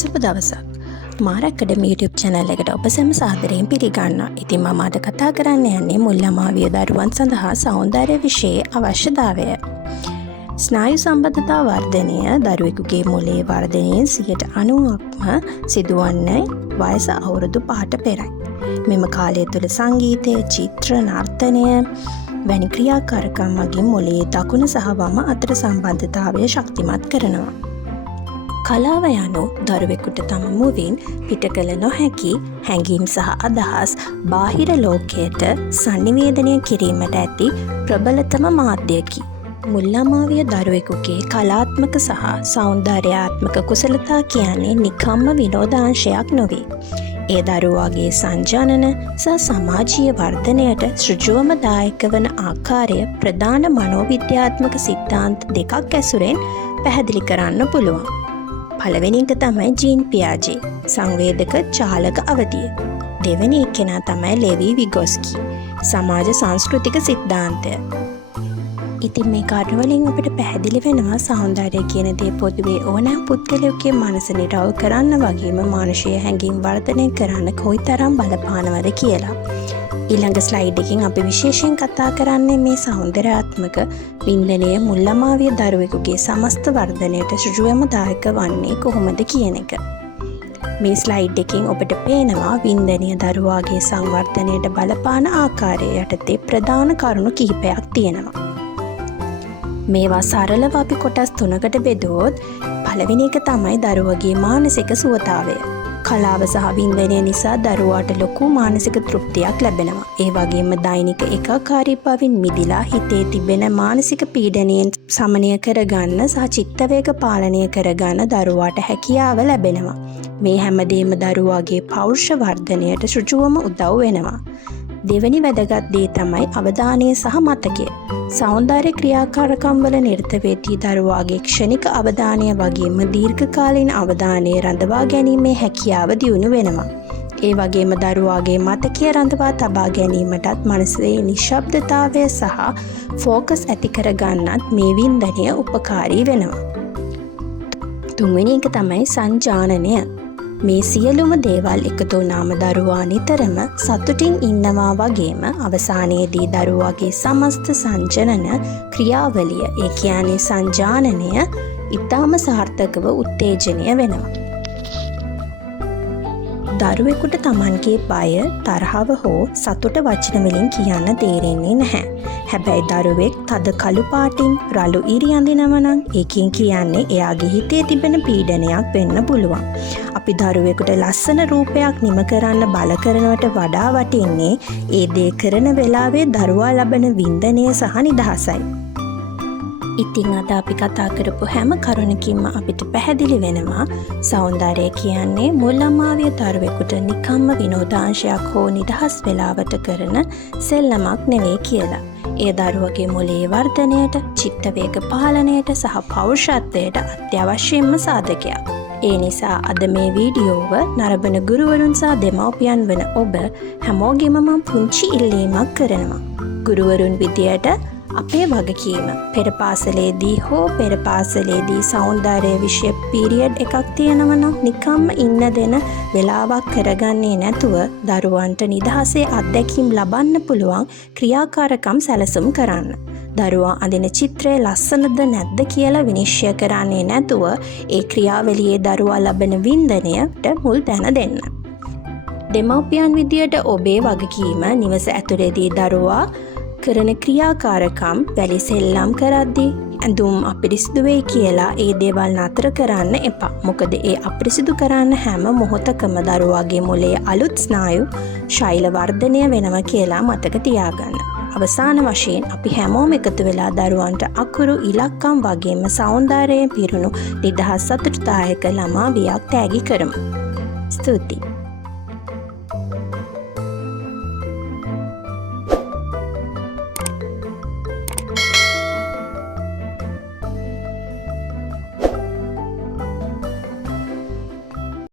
සුබ දවසක්. මාර ඇකඩමි YouTube channel එකට ඔබ සැම සාදරයෙන් පිළිගන්නවා. ඉතින් මම අද කතා කරන්න යන්නේ මුල් ළමාවිය දරුවන් සඳහා සෞන්දර්ය විෂයේ අවශ්‍යතාවය. ස්නායු සම්බන්ධතා වර්ධනය දරුවෙකුගේ මොළයේ වර්ධනයෙන් 90%ක්ම සිදුවන්නේ වයස අවුරුදු 5ට පෙරයි. මෙම කාලය තුළ සංගීතය, චිත්‍ර, නර්තනය වැනි ක්‍රියාකාරකම් මගින් මොළයේ දකුණ සහ වම අතර සම්බන්ධතාවය ශක්තිමත් කරනවා. කලාව යනු දරුවෙකුට තම මුවින් පිට කළ නොහැකි හැඟීම් සහ අදහස් බාහිර ලෝකයට සංනිවේදනය කිරීමට ඇති ප්‍රබලතම මාධ්‍යයකි. මුල් ළමාවිය දරුවෙකුගේ කලාත්මක සහ සෞන්දර්යාත්මක කුසලතා කියන්නේ නිකම්ම විනෝදාංශයක් නොවේ. ඒ දරුවාගේ සංජානන සහ සමාජීය වර්ධනයට සෘජුවම දායක වන ආකාරය ප්‍රධාන මනෝවිද්‍යාත්මක සිද්ධාන්ත දෙකක් ඇසුරෙන් පැහැදිලි කරන්න පුළුවන්. පළවෙනි එක තමයි ජීන් පියාජේ සංවේදක චාලක අවධිය. දෙවෙනි එකනා තමයි ලෙවි විගොස්කි සමාජ සංස්කෘතික සිද්ධාන්තය. ඉතින් මේ කාරණා වලින් අපිට පැහැදිලි වෙනවා සෞන්දර්යය කියන දේ පොදුවේ ඕනෑම පුද්ගලයෙකුගේ මනස නිරවුල් කරන්න වගේම මානසික හැඟීම් වර්ධනය කරන්න කොයිතරම් බලපානවද කියලා. ඊළඟ ස්ලයිඩ් එකකින් අපි විශේෂයෙන් කතා කරන්නේ මේ සෞන්දර්යාත්මක වින්දනය මුල් ළමාවිය දරුවෙකුගේ සමස්ත වර්ධනයට සෘජුවම දායක වන්නේ කොහොමද කියන එක. මේ ස්ලයිඩ් එකකින් ඔබට පේනවා වින්දනය දරුවාගේ සංවර්ධනයට බලපාන ආකාරය යටතේ ප්‍රධාන කරුණු කිහිපයක් තියෙනවා. මේවා සරලව අපි කොටස් 3කට බෙදුවොත් පළවෙනි එක තමයි දරුවගේ මානසික සුවතාවය. කලාව සහ වින්දනය නිසා දරුවාට ලොකු මානසික තෘප්තියක් ලැබෙනවා. ඒ වගේම දෛනික ඒකාකාරී බවින් මිදිලා හිතේ තිබෙන මානසික පීඩනයෙන් සමනය කරගන්න සහ චිත්ත වේග පාලනය කරගන්න දරුවාට හැකියාව ලැබෙනවා. මේ හැමදේම දරුවාගේ පෞරුෂ වර්ධනයට සෘජුවම උදව් වෙනවා. දෙවැනි වැදගත් දේ තමයි අවධානය සහ මතකය. සෞන්දර්ය ක්‍රියාකාරකම් වල නිරත වෙති දරුවාගේ ක්ෂණික අවධානය වගේම දීර්ඝකාලීන අවධානය රඳවා ගැනීමේ හැකියාව දියුණු වෙනවා. ඒ වගේම දරුවාගේ මතකය රඳවා තබා ගැනීමටත් මනසේ නිශ්ශබ්දතාවය සහ ෆෝකස් ඇති කරගන්නත් මේ වින්දනය උපකාරී වෙනවා. තුන්වෙනි එක තමයි සංජානනය. මේ සියලුම දේවල් එකතු වුණාම දරුවා නිතරම සතුටින් ඉන්නවා වගේම අවසානයේදී දරුවාගේ සමස්ත සංජනන ක්‍රියාවලිය ඒ කියන්නේ සංජානනය ඉතාම සාර්ථකව උත්තේජනය වෙනවා. දරුවෙකුට Tamanගේ බය, තරහව හෝ සතුට වචන වලින් කියන්න තේරෙන්නේ නැහැ. හැබැයි දරුවෙක් තද කළු පාටින් රළු ඉරි අඳිනවා නම් ඒකෙන් කියන්නේ එයාගේ හිතේ තිබෙන පීඩනයක් වෙන්න පුළුවන්. අපි දරුවෙකුට ලස්සන රූපයක් නිම කරන්න බල කරනවට වඩා වටින්නේ ඒ දේ කරන වෙලාවේ දරුවා ලබන වින්දනය සහ නිදහසයි. ඉතින් අද අපි කතා කරපු හැම කරුණකින්ම අපිට පැහැදිලි වෙනවා සෞන්දර්යය කියන්නේ මුල් ළමාවිය දරුවෙකුට නිකම්ම විනෝදාංශයක් හෝ නිදහස් වෙලාවට කරන සෙල්ලමක් නෙවෙයි කියලා. ඒ දරුවගේ මොළයේ වර්ධනයට, චිත්ත වේග පාලනයට සහ පෞරුෂත්වයට අත්‍යවශ්‍යම සාධකයක්. ඒ නිසා අද මේ වීඩියෝව නරඹන ගුරුවරුන් සහ දෙමව්පියන් වන ඔබ හැමෝගෙම මම පුංචි ඉල්ලීමක් කරනවා. ගුරුවරුන් විදියට අපේ වගකීම පෙර පාසලේදී හෝ පෙර පාසලේදී සෞන්දර්ය විෂය පීරියඩ් එකක් තියෙනවා නම් නිකම්ම ඉන්න දෙන වෙලාවක් කරගන්නේ නැතුව දරුවන්ට නිදහසේ අත්දැකීම් ලබන්න පුළුවන් ක්‍රියාකාරකම් සැලසුම් කරන්න. දරුවා අඳින චිත්‍රය ලස්සනද නැද්ද කියලා විනිශ්චය කරන්නේ නැතුව ඒ ක්‍රියාවලියේ දරුවා ලබන වින්දනයට මුල් තැන දෙන්න. දෙමව්පියන් විදියට ඔබේ වගකීම නිවස ඇතුළේදී දරුවා කරන ක්‍රියාකාරකම් වැලි සෙල්ලම් කරද්දී ඇඳුම් අපිරිසිදු වෙයි කියලා ඒ දේවල් නතර කරන්න එපා. මොකද ඒ අපිරිසිදු කරන්න හැම මොහොතකම දරුවාගේ මොළයේ අලුත් ස්නායු ශෛල වර්ධනය වෙනවා කියලා මතක තියාගන්න. අවසාන වශයෙන් අපි හැමෝම එකතු වෙලා දරුවන්ට අකුරු ඉලක්කම් වගේම සෞන්දර්යයෙන් පිරුණු නිදහස් සතුටුදායක ළමාවියක් තෑගි කරමු. ස්තුතියි.